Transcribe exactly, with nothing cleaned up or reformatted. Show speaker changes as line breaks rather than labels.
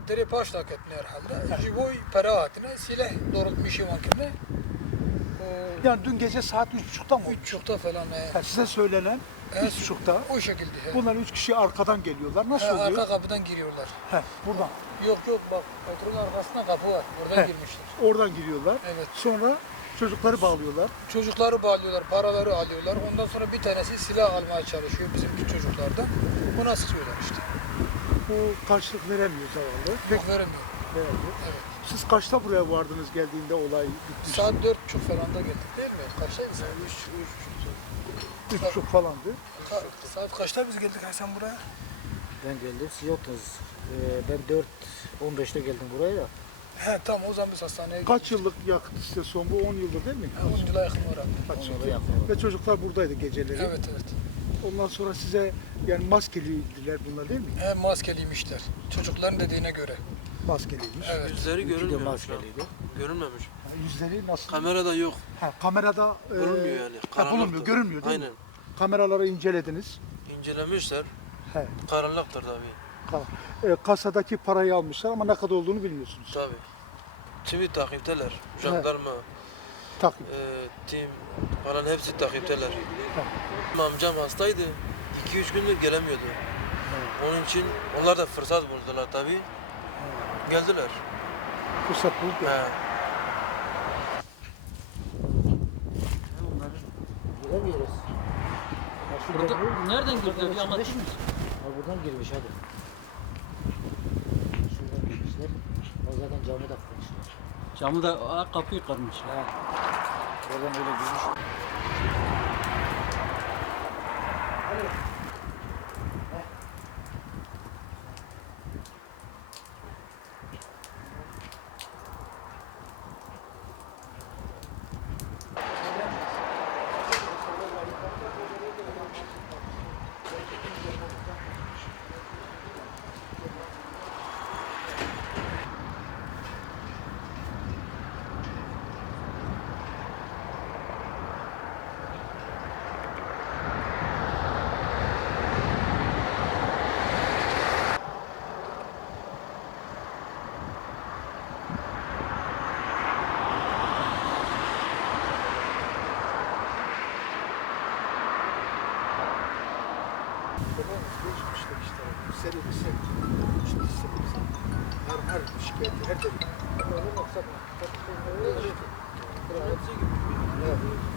deri paştak etme herhalde. Jiboy para hatine silah doğrultmuş ivan kime.
Yani dün gece saat üç buçukta mı oldu?
Üç buçukta falan. He.
Ha, size söylenen
Evet,
üç buçukta.
O şekilde. He.
Bunlar üç kişi arkadan geliyorlar. Nasıl
He,
oluyor?
arka kapıdan giriyorlar.
He, buradan.
Yok yok bak oturun arkasında kapı var. Oradan
He.
girmişler.
Oradan giriyorlar.
Evet.
Sonra çocukları bağlıyorlar.
Çocukları bağlıyorlar, paraları alıyorlar. Ondan sonra bir tanesi silah almaya çalışıyor bizimki çocuklardan. Buna sıkıyorlar işte.
Bu karşılık veremiyor zavallı. Ve
Yok veremiyor.
veremiyor.
Evet.
Siz kaçta buraya vardınız geldiğinde olay bitti?
Saat dört buçuk falan da geldik değil mi? Kaçtaydı saat? Üç, üç,
Üç buçuk falandı.
Ka- saat kaçta biz geldik Hasan buraya?
Ben geldim, siz yoktunuz. Ee, ben dört on beşte geldim buraya da.
He tamam o zaman biz hastaneye
Kaç yıllık yakıt istasyonu bu? on yıldır değil mi?
gittik. on yıla yakın var abi.
Kaç
Ona
yıl?
da yakın.
Ve çocuklar buradaydı geceleri.
Evet evet.
Ondan sonra size yani maskeliydiler bunlar değil mi?
He maskeliymişler. Çocukların dediğine göre.
Maskeliymiş.
Evet.
Yüzleri
İki de
görünmüyor.
maskeliydi.
Görünmemiş.
Ha, yüzleri nasıl?
Kamerada yok.
Ha, kamerada e,
Görünmüyor yani.
ha,
Karanlıktır.
bulunmuyor, görünmüyor değil
Aynen.
mi? Kameraları incelediniz.
İncelemişler.
He.
Karanlıktır tabii.
Ka- e, kasadaki parayı almışlar ama ne kadar olduğunu bilmiyorsunuz.
Tabii. Şimdi takipteler. Jandarma,
Takip.
e, tim falan hepsi takipteler. Amcam hastaydı. iki üç gündür gelemiyordu. Onun için onlar da fırsat buldular tabii. Geldiler.
Fırsat bulup
He.
Giremiyoruz. Ha, şu
Burada,
demir-
nereden girdiler
buradan
bir anlatır
çıkmış.
mısın?
Ha, buradan girmiş hadi. Şuradan girmişler. O zaten camı da kırmışlar.
Camı da aa, kapıyı kırmışlar.
Ha. Oradan öyle girmiş.
değişmişler işte. Seri bir seri. İşte seri. Her her şikayeti her dedi. Evet.